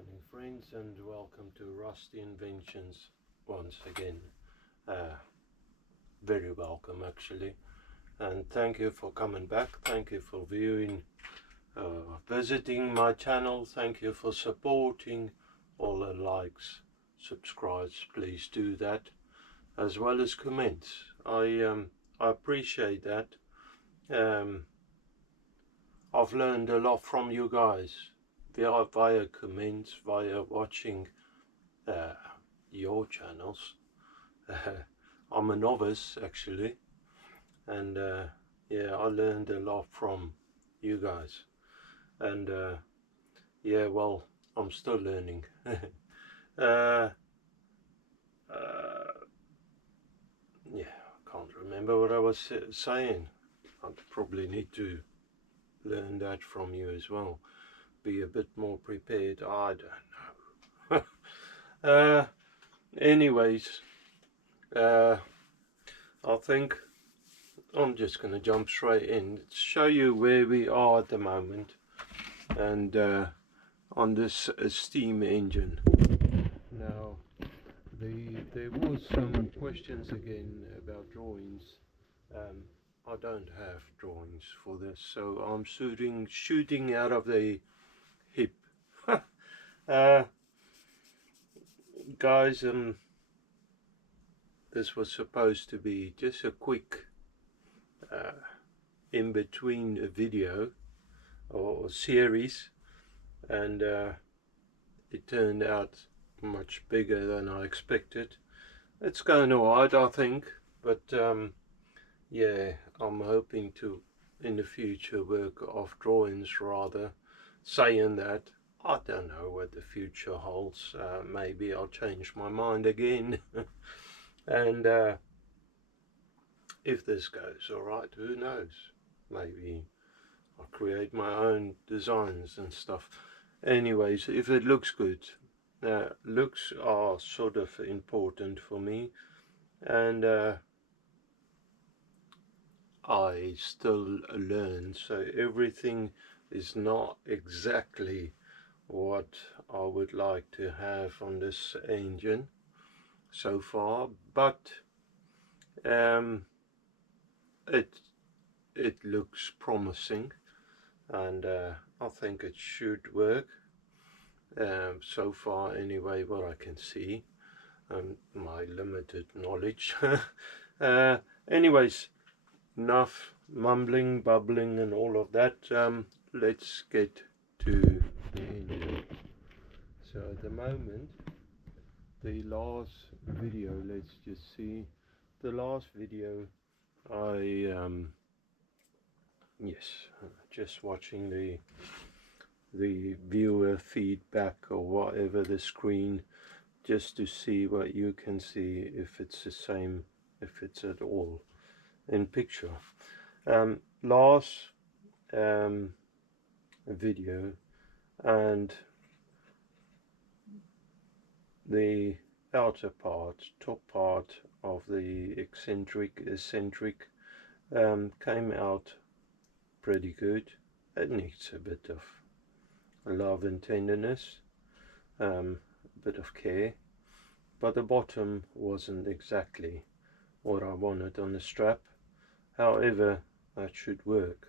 morning, friends, and welcome to Rusty Inventions once again. Very welcome, actually, and thank you for coming back. Thank you for viewing, visiting my channel. Thank you for supporting. All the likes, subscribes, please do that, as well as comments. I appreciate that. I've learned a lot from you guys via comments, via watching your channels. I'm a novice, actually, and yeah, I learned a lot from you guys, and yeah, well, I'm still learning. Yeah, I can't remember what I was saying. I probably need to learn that from you as well. Be a bit more prepared. I don't know. Anyways, I think I'm just going to jump straight in, show you where we are at the moment, and on this steam engine. Now, there was some questions again about drawings. I don't have drawings for this, so I'm shooting out of the hip. Guys, this was supposed to be just a quick in between a video or series, and it turned out much bigger than I expected. It's going alright, I think, but yeah, I'm hoping to in the future work off drawings rather. Saying that, I don't know what the future holds. Maybe I'll change my mind again. And if this goes alright, who knows? Maybe I'll create my own designs and stuff. Anyways, if it looks good, looks are sort of important for me, and I still learn, so everything is not exactly what I would like to have on this engine so far, but it looks promising, and I think it should work so far anyway, what I can see, my limited knowledge. Anyways, enough mumbling, bubbling and all of that. Let's get to the engine. So at the moment, the last video, let's just see, the last video I yes, just watching the viewer feedback or whatever, the screen, just to see what you can see, if it's the same, if it's at all in picture. Last video, and the outer part, top part of the eccentric came out pretty good. It needs a bit of love and tenderness, a bit of care, but the bottom wasn't exactly what I wanted on the strap. However, that should work.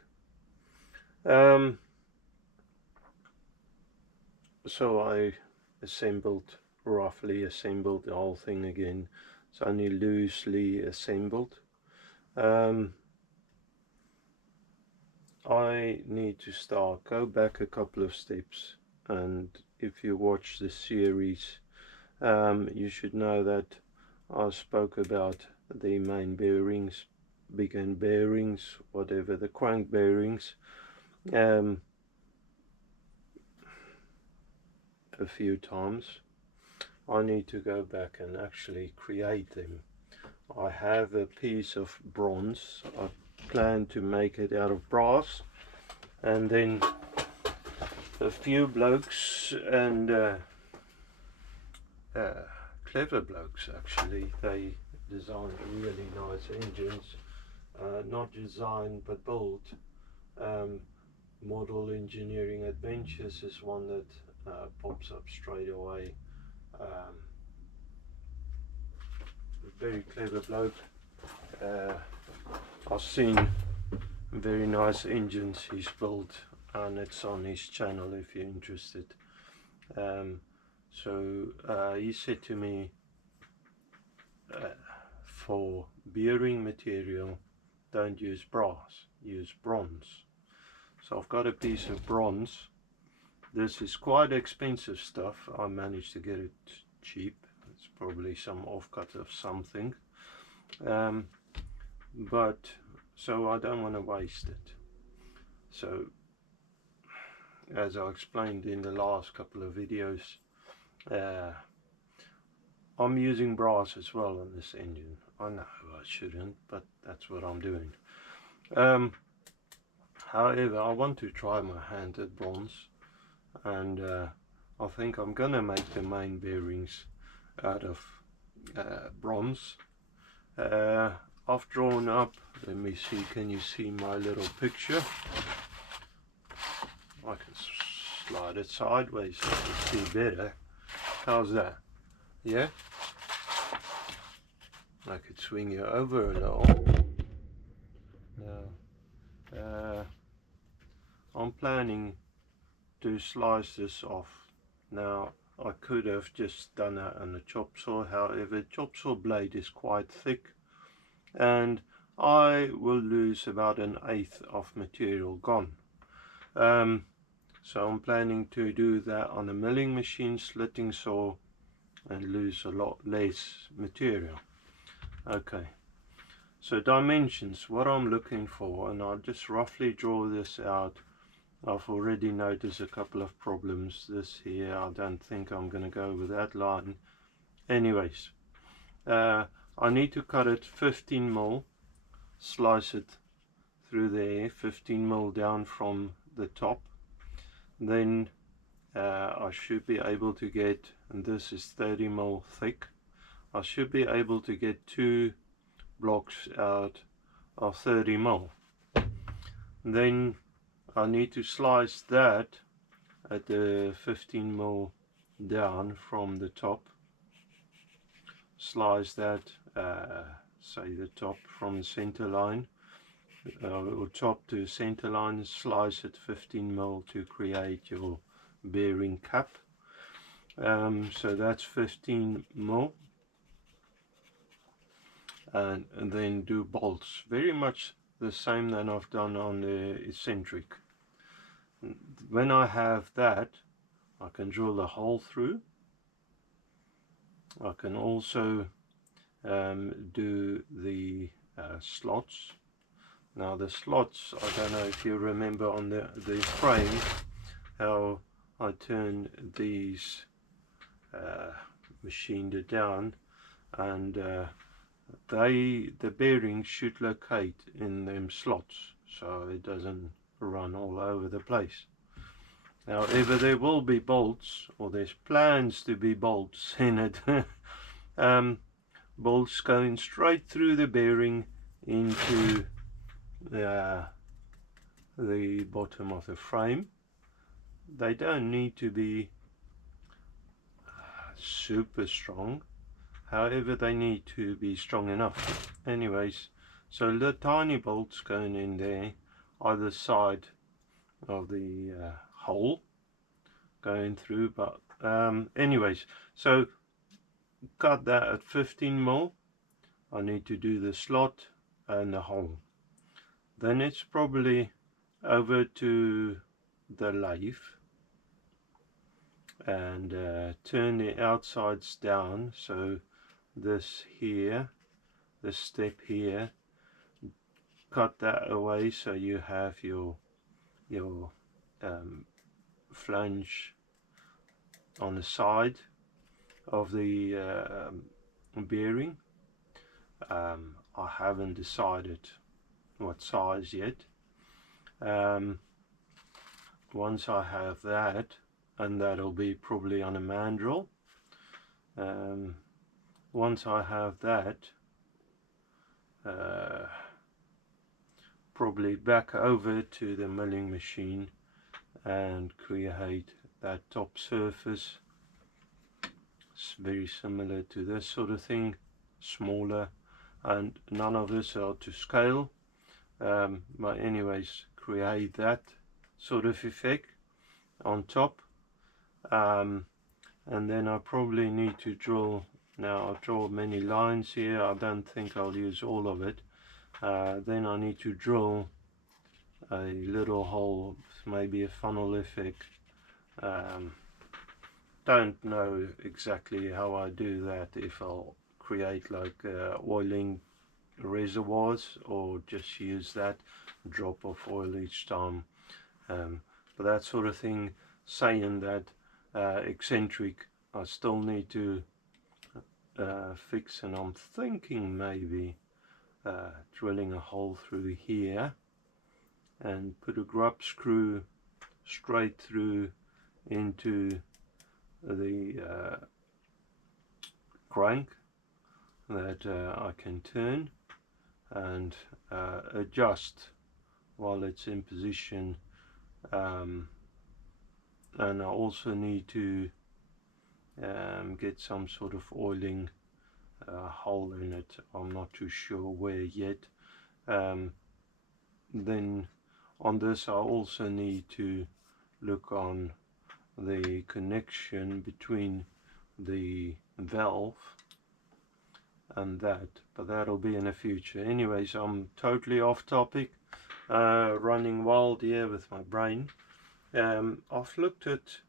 So I roughly assembled the whole thing again. It's only loosely assembled. I need to go back a couple of steps, and if you watch the series, you should know that I spoke about the main bearings, big end bearings, whatever, the crank bearings, a few times. I need to go back and actually create them. I have a piece of bronze. I plan to make it out of brass, and then a few blokes, and clever blokes actually, they designed really nice engines, not designed but built, Model Engineering Adventures is one that pops up straight away. Very clever bloke. I've seen very nice engines he's built, and it's on his channel if you're interested. He said to me, for bearing material, don't use brass, use bronze. So I've got a piece of bronze. This is quite expensive stuff. I managed to get it cheap. It's probably some offcut of something, but so I don't want to waste it. So as I explained in the last couple of videos, I'm using brass as well on this engine. I know I shouldn't, but that's what I'm doing. However, I want to try my hand at bronze, and I think I'm gonna make the main bearings out of bronze. I've drawn up, let me see, can you see my little picture? I can slide it sideways so you can see better. How's that? Yeah? I could swing you over a little. Now, I'm planning to slice this off. Now, I could have just done that on a chop saw, however, chop saw blade is quite thick, and I will lose about 1/8 of material gone. So I'm planning to do that on a milling machine, slitting saw, and lose a lot less material. Okay, so dimensions, what I'm looking for, and I'll just roughly draw this out. I've already noticed a couple of problems. This here, I don't think I'm going to go with that line. Anyways, I need to cut it 15mm, slice it through there, 15mm down from the top. Then I should be able to get, and this is 30mm thick, I should be able to get 2 blocks out of 30mm. Then I need to slice that at the 15mm down from the top. Slice that, say the top from the center line, or top to center line, slice it 15mm to create your bearing cap. So that's 15mm. And then do bolts, very much the same than I've done on the eccentric. When I have that, I can drill the hole through. I can also do the slots. Now the slots, I don't know if you remember on the frame how I turned these, machined it down, and the bearings should locate in them slots so it doesn't run all over the place. However, there will be bolts, or there's plans to be bolts in it. Bolts going straight through the bearing into the bottom of the frame. They don't need to be super strong, however they need to be strong enough. Anyways, so the tiny bolts going in there either side of the hole going through, but anyways, so cut that at 15mm. I need to do the slot and the hole. Then it's probably over to the lathe and turn the outsides down. So this here, this step here, cut that away so you have your flange on the side of the bearing. I haven't decided what size yet. Once I have that, and that'll be probably on a mandrel, once I have that, probably back over to the milling machine and create that top surface. It's very similar to this sort of thing, smaller, and none of this are to scale, but anyways, create that sort of effect on top. And then I probably need to draw, now I'll draw many lines here, I don't think I'll use all of it. Then I need to drill a little hole, maybe a funnel effect. Don't know exactly how I do that, if I'll create like oiling reservoirs or just use that drop of oil each time, but that sort of thing. Saying that, eccentric I still need to fix, and I'm thinking maybe drilling a hole through here and put a grub screw straight through into the crank that I can turn and adjust while it's in position, and I also need to get some sort of oiling hole in it. I'm not too sure where yet. Then on this I also need to look on the connection between the valve and that, but that'll be in the future. Anyways, I'm totally off topic, running wild here with my brain. I've looked at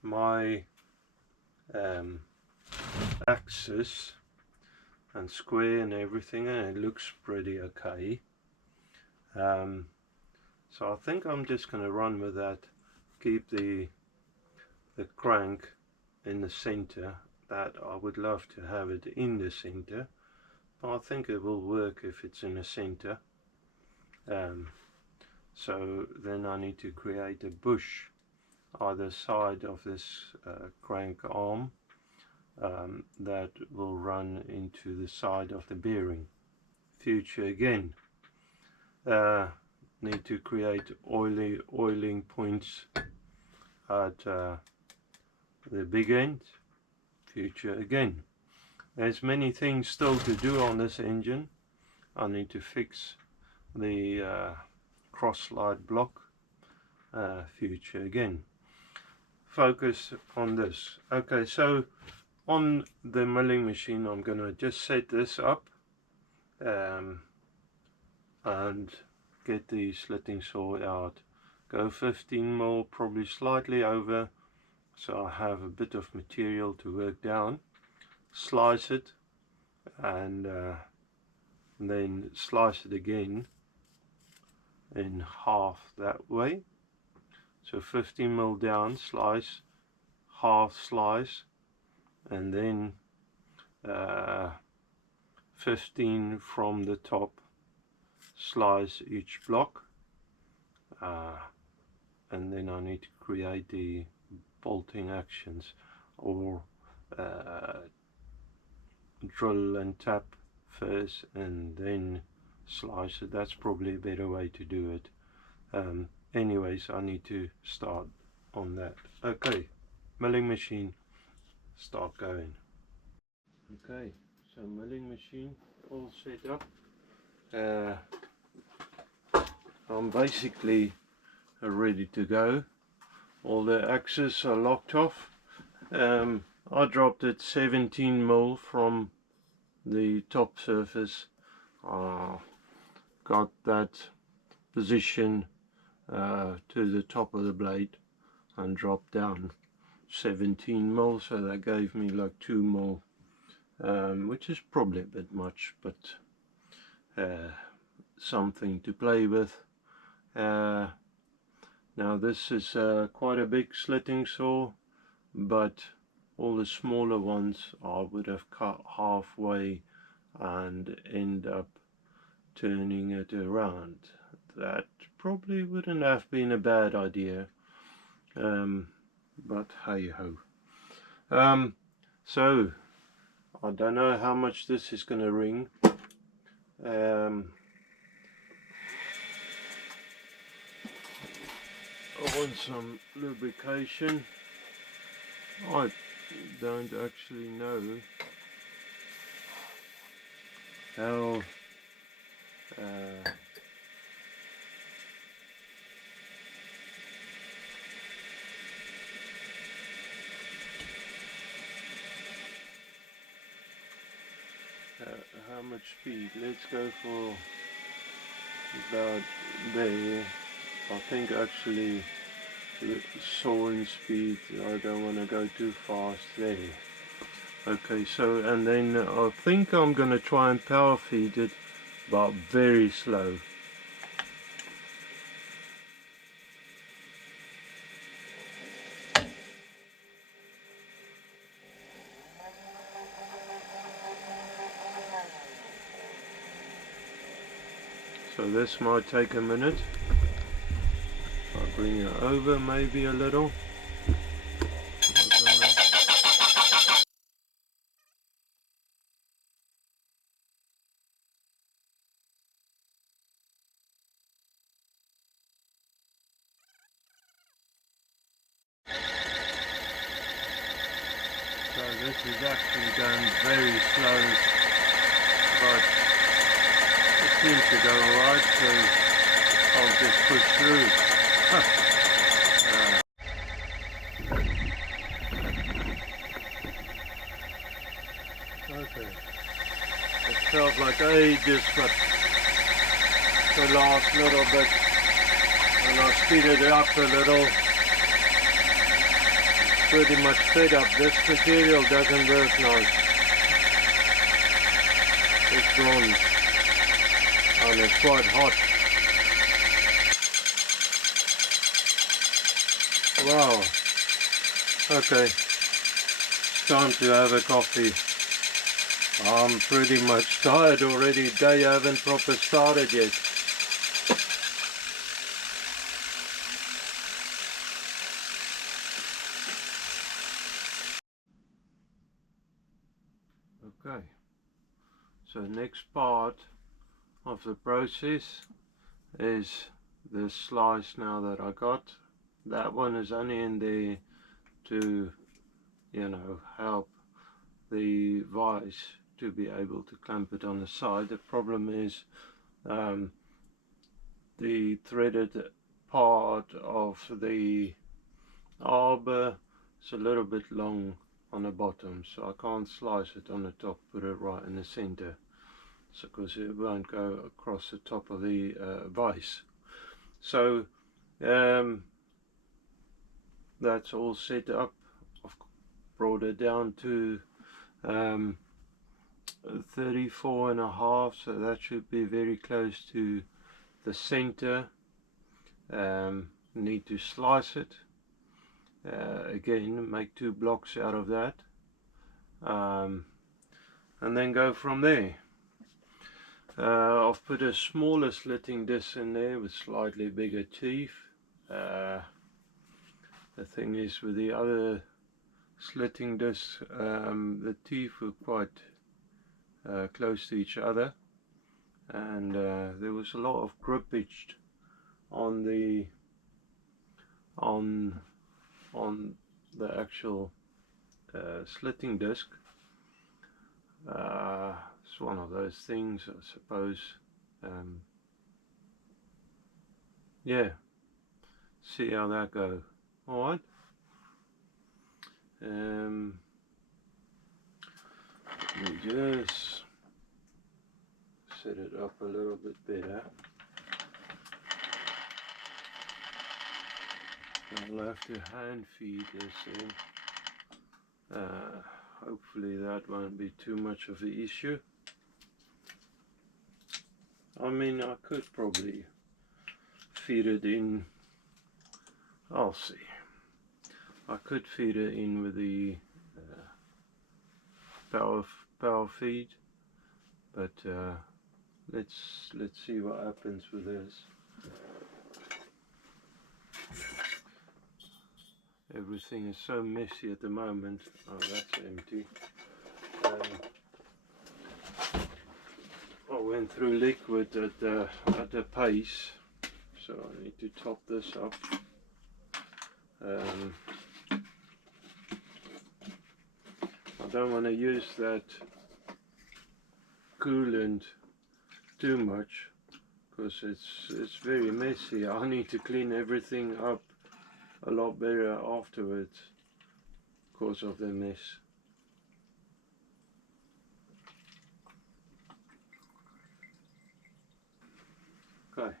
my axis and square and everything, and it looks pretty okay. So I think I'm just going to run with that, keep the crank in the center. That I would love to have it in the center, but I think it will work if it's in the center. So then I need to create a bush either side of this crank arm that will run into the side of the bearing. Future again. Need to create oiling points at the big end. Future again. There's many things still to do on this engine. I need to fix the cross slide block. Future again. Focus on this. Okay, so on the milling machine I'm going to just set this up and get the slitting saw out. Go 15mm, probably slightly over, so I have a bit of material to work down. Slice it and then slice it again in half that way. So 15mm down, slice, half slice, and then 15 from the top, slice each block, and then I need to create the bolting actions, or drill and tap first and then slice it. That's probably a better way to do it. Anyways, I need to start on that. Okay, milling machine, start going. Okay, so milling machine all set up. I'm basically ready to go. All the axes are locked off. I dropped it 17mm from the top surface. Got that position to the top of the blade and dropped down 17mm, so that gave me like 2mm, which is probably a bit much, but something to play with. Now this is quite a big slitting saw, but all the smaller ones I would have cut halfway and end up turning it around. That probably wouldn't have been a bad idea, but hey ho. So I don't know how much this is going to ring. I want some lubrication. I don't actually know how how much speed. Let's go for about there. I think actually the sawing speed, I don't want to go too fast there. Okay, so and then I think I'm going to try and power feed it, but very slow. So this might take a minute. I'll bring it over maybe a little. So this is actually going very slow, but it seems to go alright, so I'll just push through. Okay. It felt like ages, but the last little bit, and I speeded it up a little. Pretty much fed up. This material doesn't work nice. It's bronze and it's quite hot. Wow. Okay, it's time to have a coffee. I'm pretty much tired already. Day haven't proper started yet. Okay, so next part of the process is this slice now that I got. That one is only in there to, you know, help the vise to be able to clamp it on the side. The problem is the threaded part of the arbor is a little bit long on the bottom, so I can't slice it on the top, put it right in the center, so because it won't go across the top of the vise. So that's all set up. I've brought it down to 34.5, so that should be very close to the center. Need to slice it again, make 2 blocks out of that, and then go from there. I've put a smaller slitting disc in there with slightly bigger teeth. The thing is, with the other slitting discs, the teeth were quite close to each other, and there was a lot of grippage on the actual slitting disc. It's one of those things, I suppose. Yeah, see how that goes. Alright. Let me just set it up a little bit better. I'll have to hand feed this in. Hopefully that won't be too much of an issue. I mean, I could probably feed it in. I'll see. I could feed it in with the power feed, but let's see what happens with this. Everything is so messy at the moment. Oh, that's empty. I went through liquid at a pace, so I need to top this up. I don't want to use that coolant too much because it's very messy. I need to clean everything up a lot better afterwards because of the mess. Okay.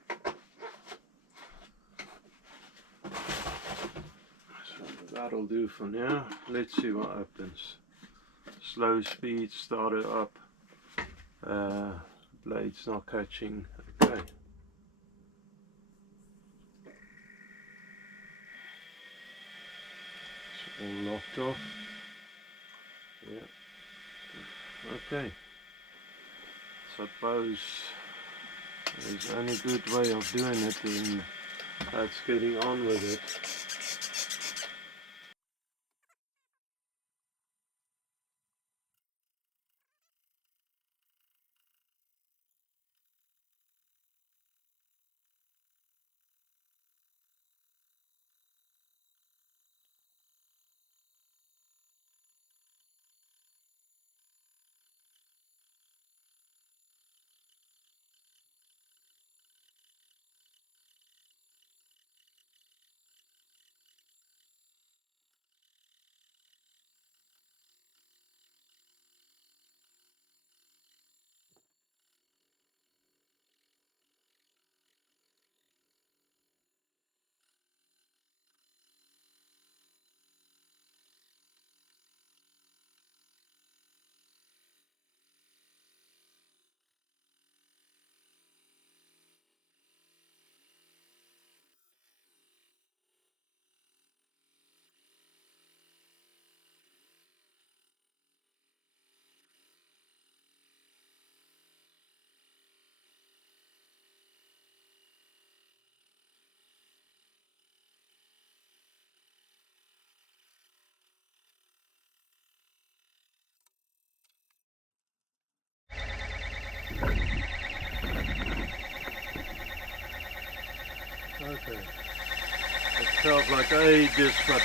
So that'll do for now. Let's see what happens. Slow speed, start it up. Blade's not catching. Okay. It's all locked off. Yeah. Okay. Suppose there's only good way of doing it, and that's getting on with it. Okay. It felt like ages, but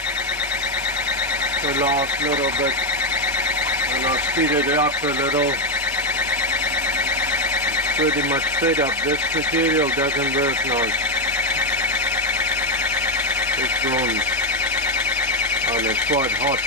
the last little bit, and I speeded it up a little. Pretty much fed up. This material doesn't work nice. It's bronze, and it's quite hot.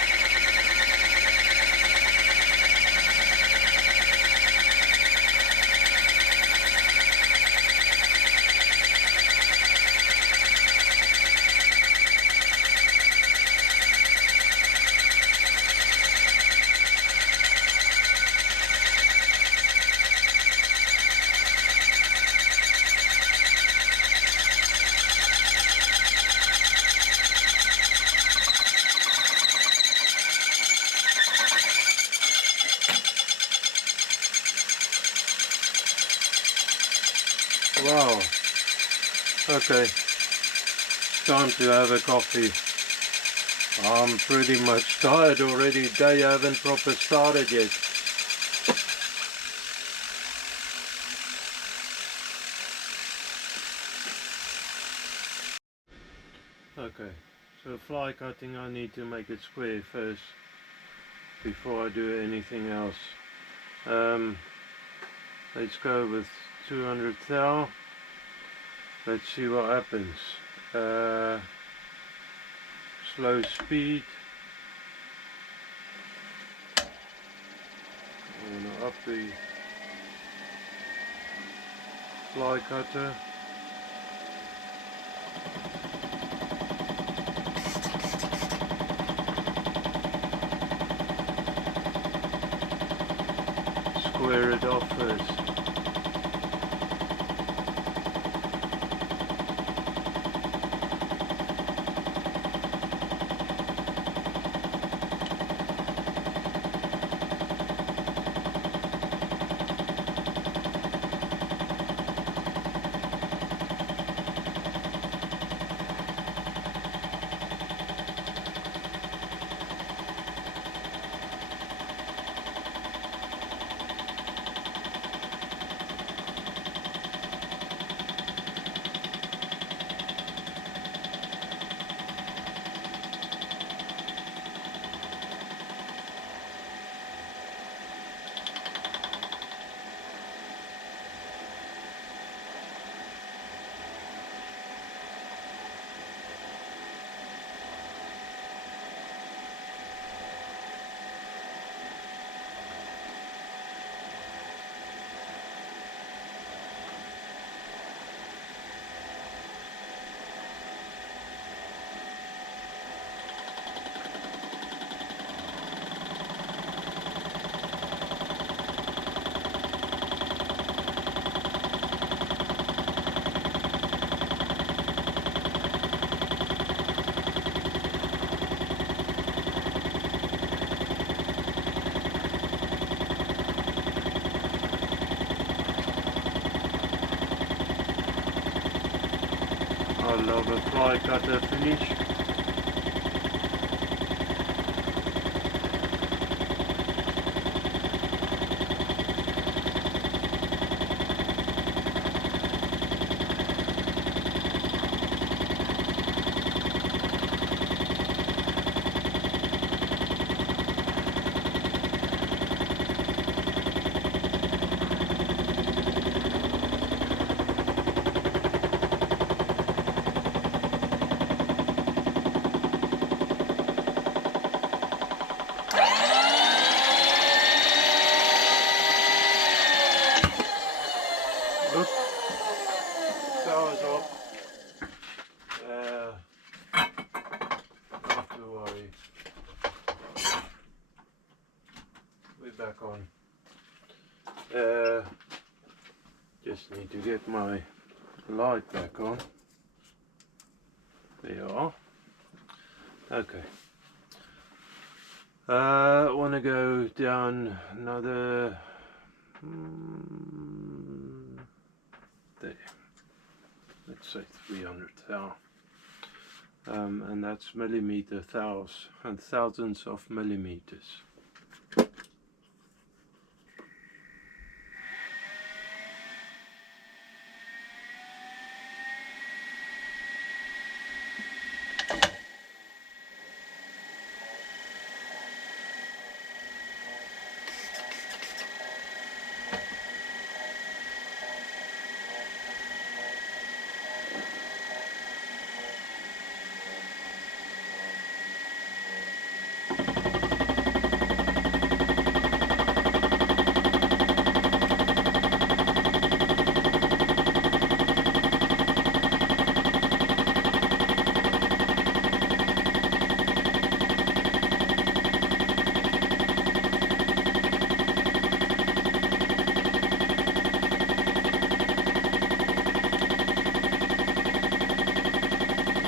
Wow. Okay. Time to have a coffee. I'm pretty much tired already. Day haven't proper started yet. Okay. So fly cutting, I need to make it square first before I do anything else. Let's go with 200 thou. Let's see what happens. Slow speed. I'm gonna up the fly cutter. Square it off first. example of a fly cutter finish. Oops, power's off. Not to worry. We're back on. Just need to get my light back on. There you are. Okay. I want to go down another there. Let's say 300 thou. And that's millimeter thous and thousands of millimeters.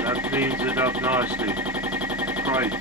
That cleans it up nicely. Great.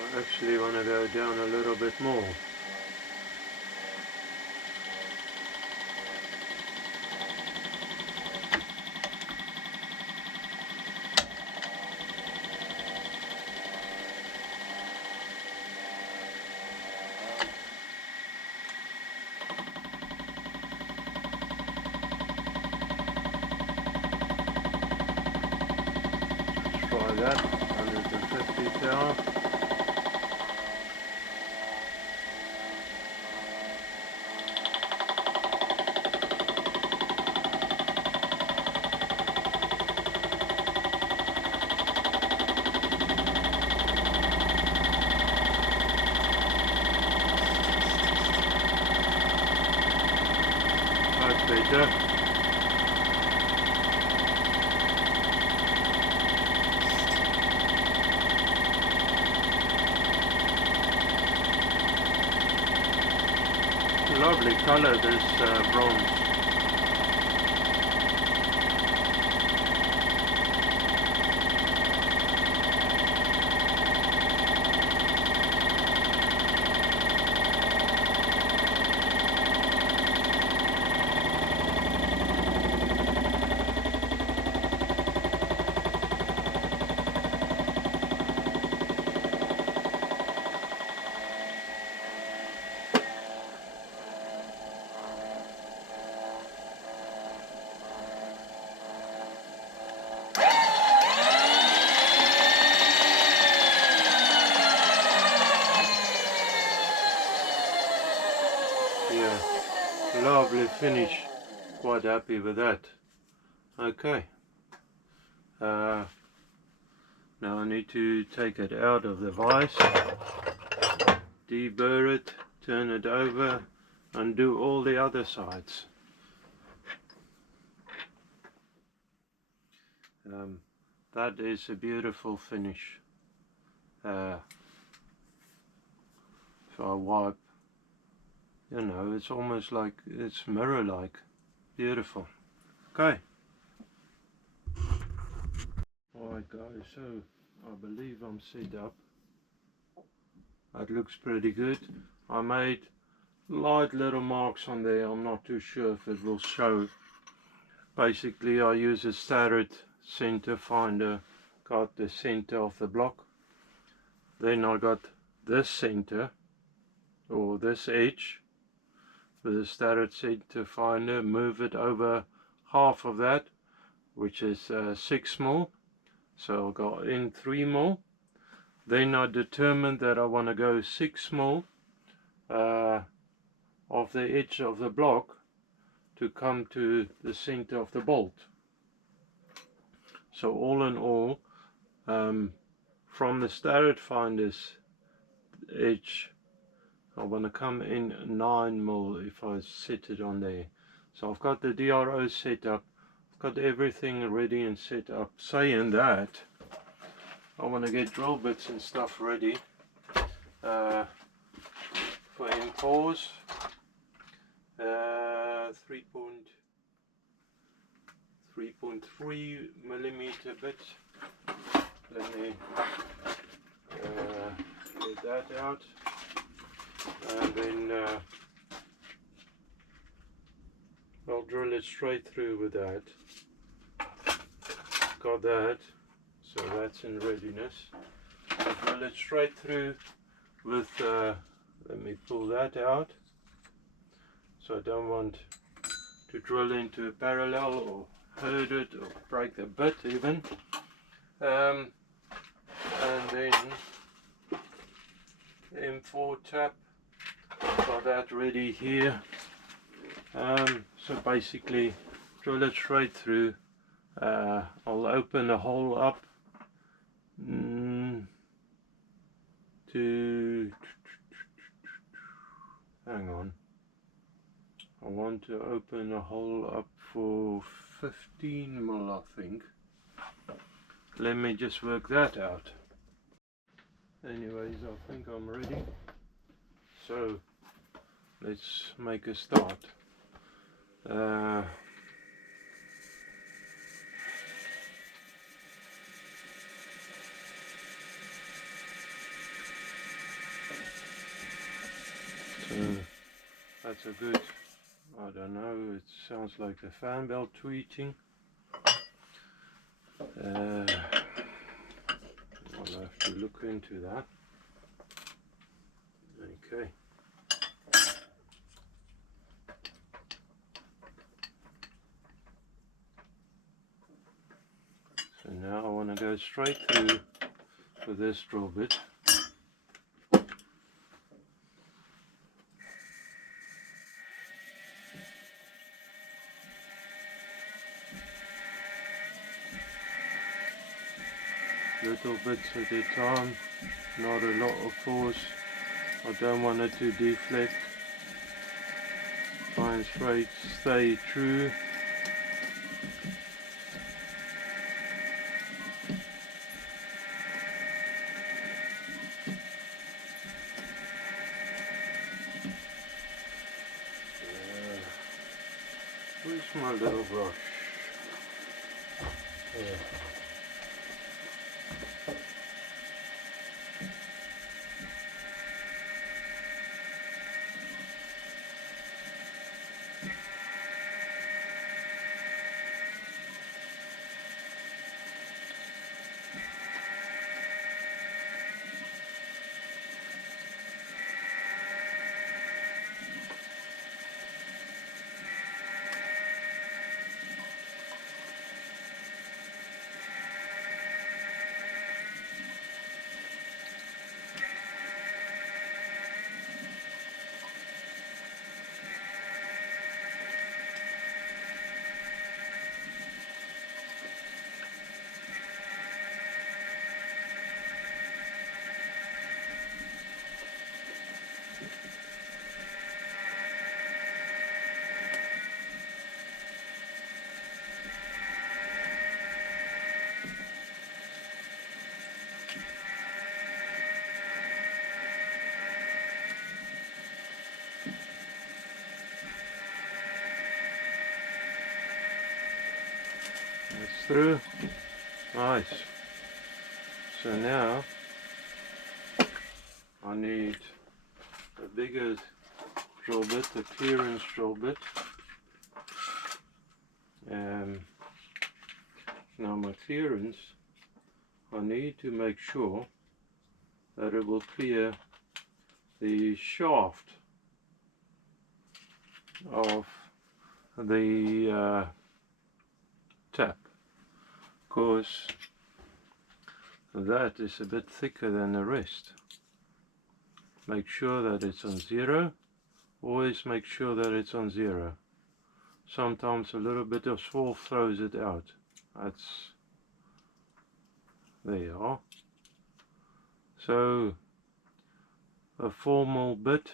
I actually want to go down a little bit more. Let's try that, 150 thou. That's better. lovely color, this bronze. Yeah, lovely finish. Quite happy with that. Okay. Now I need to take it out of the vise, deburr it, turn it over, and do all the other sides. That is a beautiful finish. So I wipe, you know, it's almost like it's mirror-like. Beautiful. Okay. Alright guys, so I believe I'm set up. That looks pretty good. I made light little marks on there. I'm not too sure if it will show. Basically I use a standard center finder, got the center of the block. Then I got this center, or this edge, with a standard center finder, move it over half of that, which is 6 mil. So I got in 3 mil. Then I determined that I want to go 6 mil of the edge of the block to come to the center of the bolt. So all in all, from the standard finder's edge, I want to come in 9 mil if I set it on there. So I've got the DRO set up, I've got everything ready and set up. Saying that, I want to get drill bits and stuff ready for M4s, 3.3 millimeter bits. Let me get that out, and then I'll drill it straight through with that. Got that, so that's in readiness. I'll drill it straight through with, let me pull that out, so I don't want to drill into a parallel or hurt it or break the bit even. And then M4 tap, got that ready here. So basically drill it straight through. I'll open a hole up to, hang on, I want to open a hole up for 15 mil, I think. Let me just work that out. Anyways, I think I'm ready. So let's make a start. So that's a good, I don't know, it sounds like a fan belt tweeting. I'll have to look into that. Okay. So now I want to go straight through with this drill bit. Little bits at a time, not a lot of force. I don't want it to deflect. Try and stay true. Where's my little brush? Yeah. It's through. Nice. So now I need a bigger drill bit, a clearance drill bit. Now my clearance, I need to make sure that it will clear the shaft of the tap, because that is a bit thicker than the rest. Make sure that it's on 0. Always make sure that it's on 0. Sometimes a little bit of swirl throws it out. There you are. So a formal bit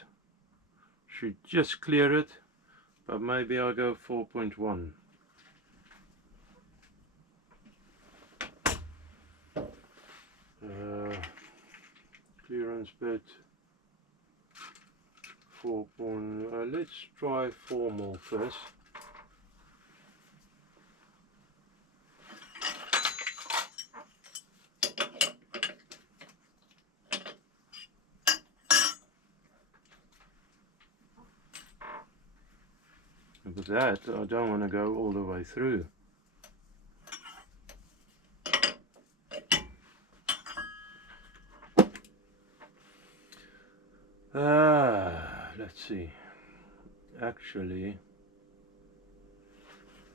should just clear it, but maybe I'll go 4.1. Clearance bit 4. Let's try formal first. And with that, I don't want to go all the way through. Let's see. Actually,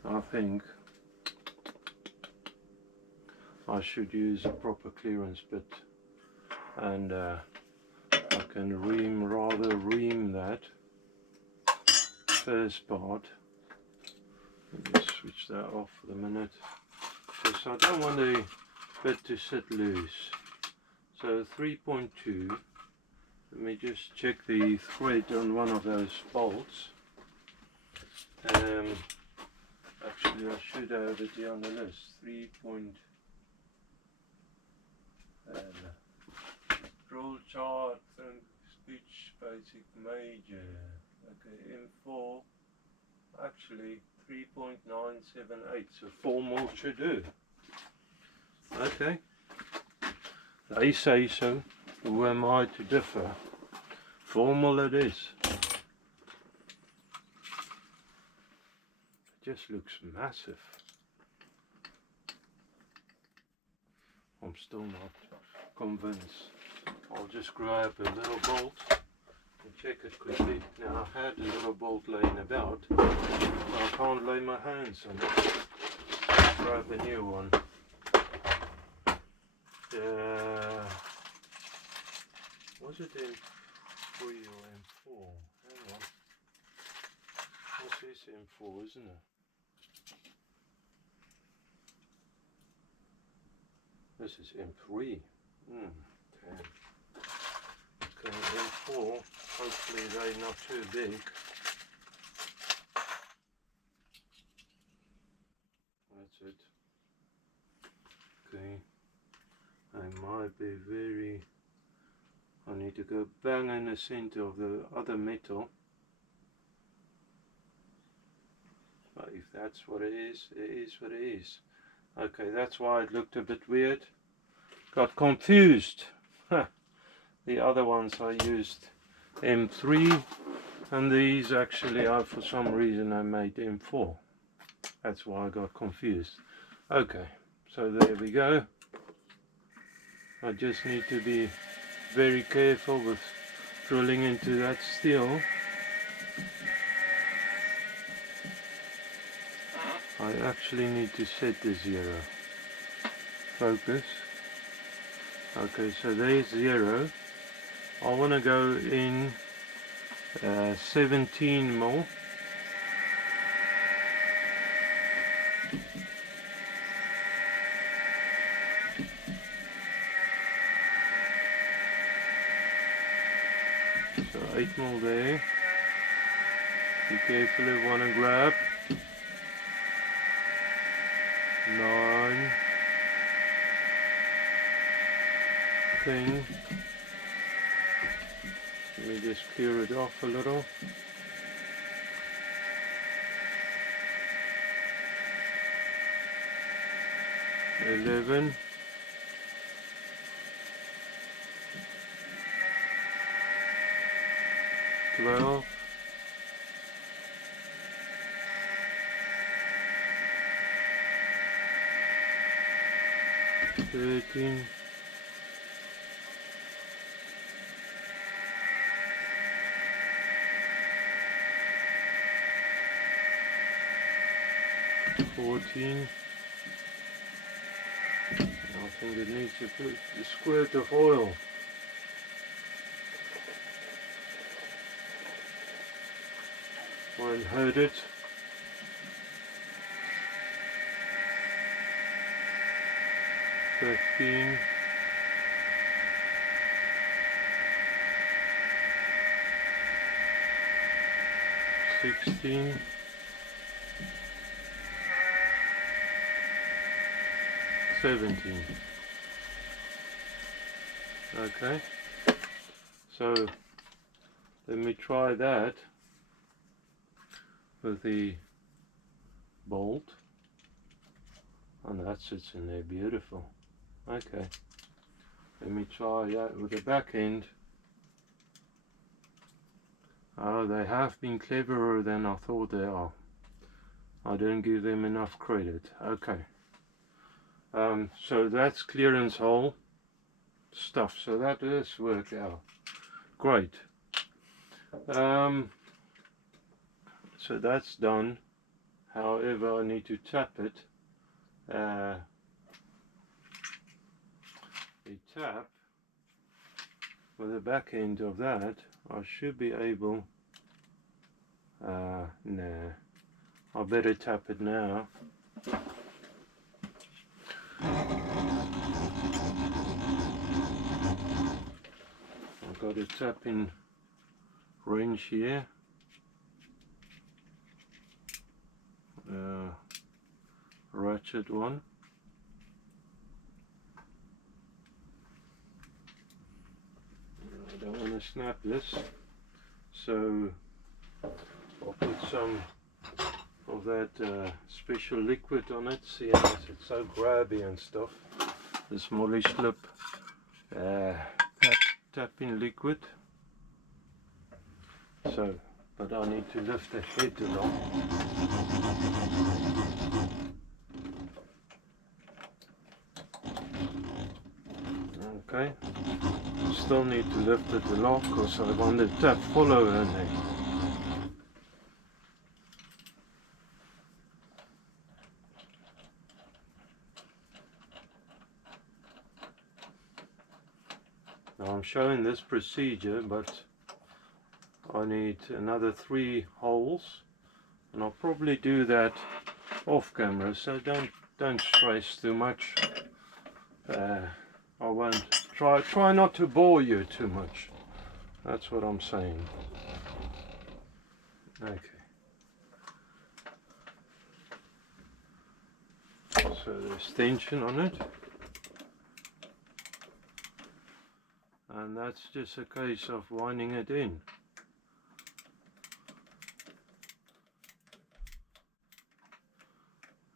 I think I should use a proper clearance bit, and I can ream that first part. Let me just switch that off for the minute, because I don't want the bit to sit loose. So 3.2. Let me just check the thread on one of those bolts. Actually, I should have it here on the list. 3. Drill chart and speech basic major. Okay, M4. Actually, 3.978. So formal should do. Okay. They say so. Who am I to differ? Formal it is. It just looks massive. I'm still not convinced. I'll just grab a little bolt and check it quickly. Now I had a little bolt laying about, so I can't lay my hands on it. Grab a new one. Was it M3 or M4? Hang on. This is M4, isn't it? This is M3. Okay. Okay, M4. Hopefully they're not too big. That's it. Okay. I might be very... I need to go bang in the center of the other metal. if that's what it is what it is. Okay, that's why it looked a bit weird. Got confused. The other ones I used M3, and these actually are, for some reason, I made M4. That's why I got confused. Okay, so there we go. I just need to be very careful with drilling into that steel. I actually need to set the 0. Focus. Okay, so there's 0. I want to go in 17 more. So 8 more there. Be careful if you want to grab. 9. 10. Let me just clear it off a little. 11. 12. 13. 14. I think it needs to put a squirt of oil. Won't hurt it. 15. 16. 17. Okay, so let me try that with the bolt, and that sits in there beautiful. Okay, let me try that with the back end. Oh, they have been cleverer than I thought they are. I don't give them enough credit. Okay, so that's clearance hole stuff, so that does work out great. So that's done. However, I need to tap it. The tap with the back end of that, I should be able, nah, I better tap it now. I've got a tapping wrench here. Ratchet one. I don't want to snap this, so I'll put some of that special liquid on it. See how it's so grabby and stuff. The smallish slip tapping liquid. So, but I need to lift the head along. Okay, still need to lift it along because I want the tap follow her neck. Now I'm showing this procedure, but I need another 3 holes, and I'll probably do that off camera, so don't stress too much. I won't try not to bore you too much. That's what I'm saying. Okay. So there's tension on it. And that's just a case of winding it in.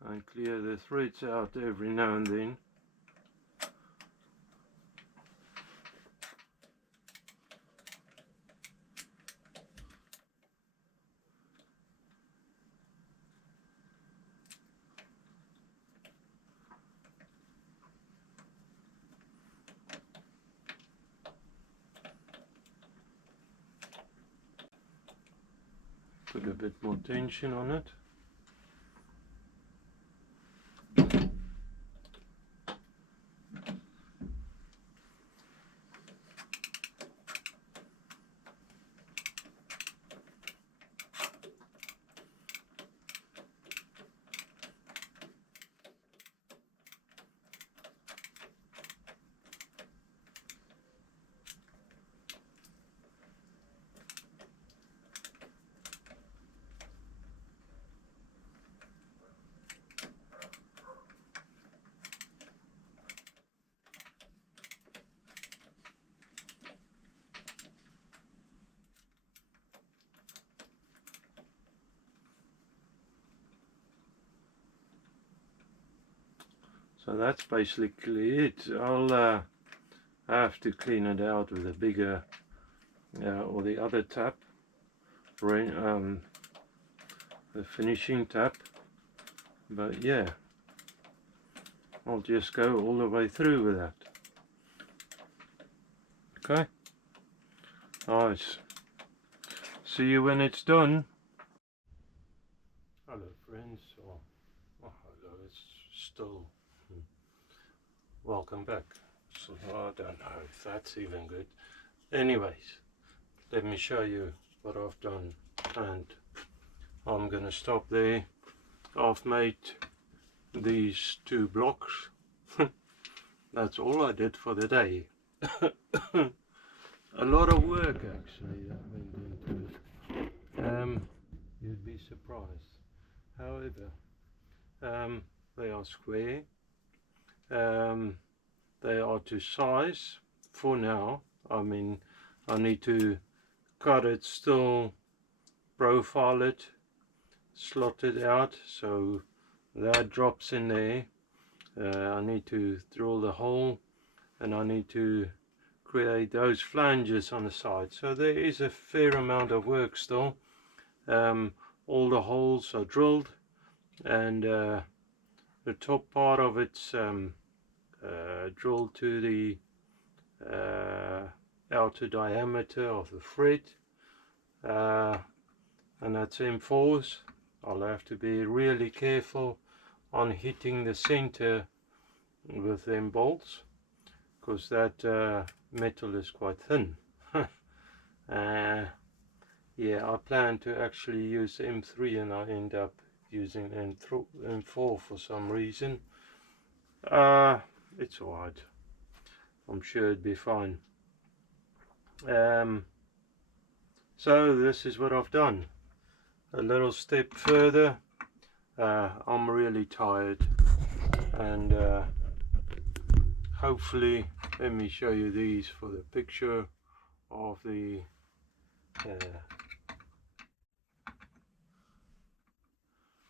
and clear the threads out every now and then. Put a bit more tension on it. So that's basically it. I'll have to clean it out with a bigger or the other tap, the finishing tap. But yeah, I'll just go all the way through with that. Okay, nice. See you when it's done. Hello friends, oh hello, it's still welcome back. So I don't know if that's even good. Anyways, let me show you what I've done, and I'm gonna stop there. I've made these 2 blocks. That's all I did for the day. A lot of work actually that went into it. You'd be surprised. However, they are square. They are to size for now. I mean, I need to cut it still, profile it, slot it out so that drops in there. I need to drill the hole, and I need to create those flanges on the side. So there is a fair amount of work still. All the holes are drilled, and the top part of it's drilled to the outer diameter of the thread, and that's M4s. I'll have to be really careful on hitting the center with them bolts, because that metal is quite thin. Yeah, I plan to actually use M3 and I end up using M4 for some reason. It's alright, I'm sure it'd be fine. So this is what I've done. A little step further. I'm really tired, and hopefully, let me show you these for the picture of the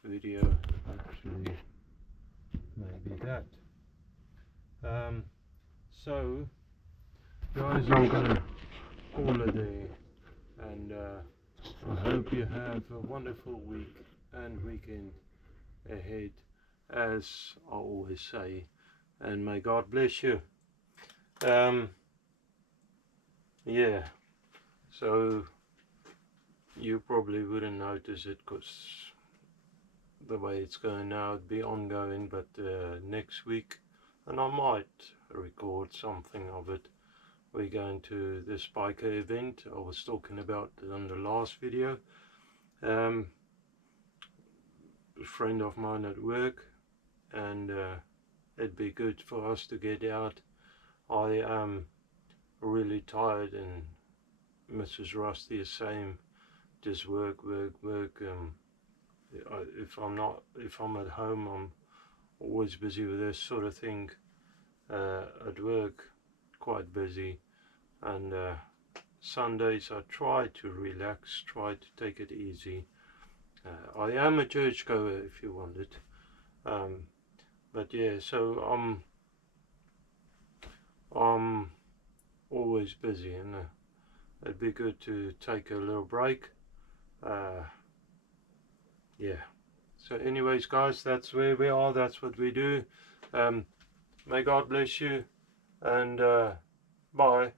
video. Actually, maybe that. So guys, I'm gonna call it there, and I hope you have a wonderful week and weekend ahead, as I always say, and may God bless you. Yeah, so you probably wouldn't notice it because the way it's going now, it'd be ongoing, but next week, and I might record something of it, we're going to this biker event I was talking about in the last video. A friend of mine at work, and it'd be good for us to get out. I am really tired, and Mrs. Rusty is same, just work. If I'm at home, I'm always busy with this sort of thing. At work, quite busy, and Sundays I try to relax, try to take it easy. I am a churchgoer, if you want it, But yeah, so I'm always busy, and it'd be good to take a little break. Yeah. So anyways, guys, that's where we are. That's what we do. May God bless you, and bye.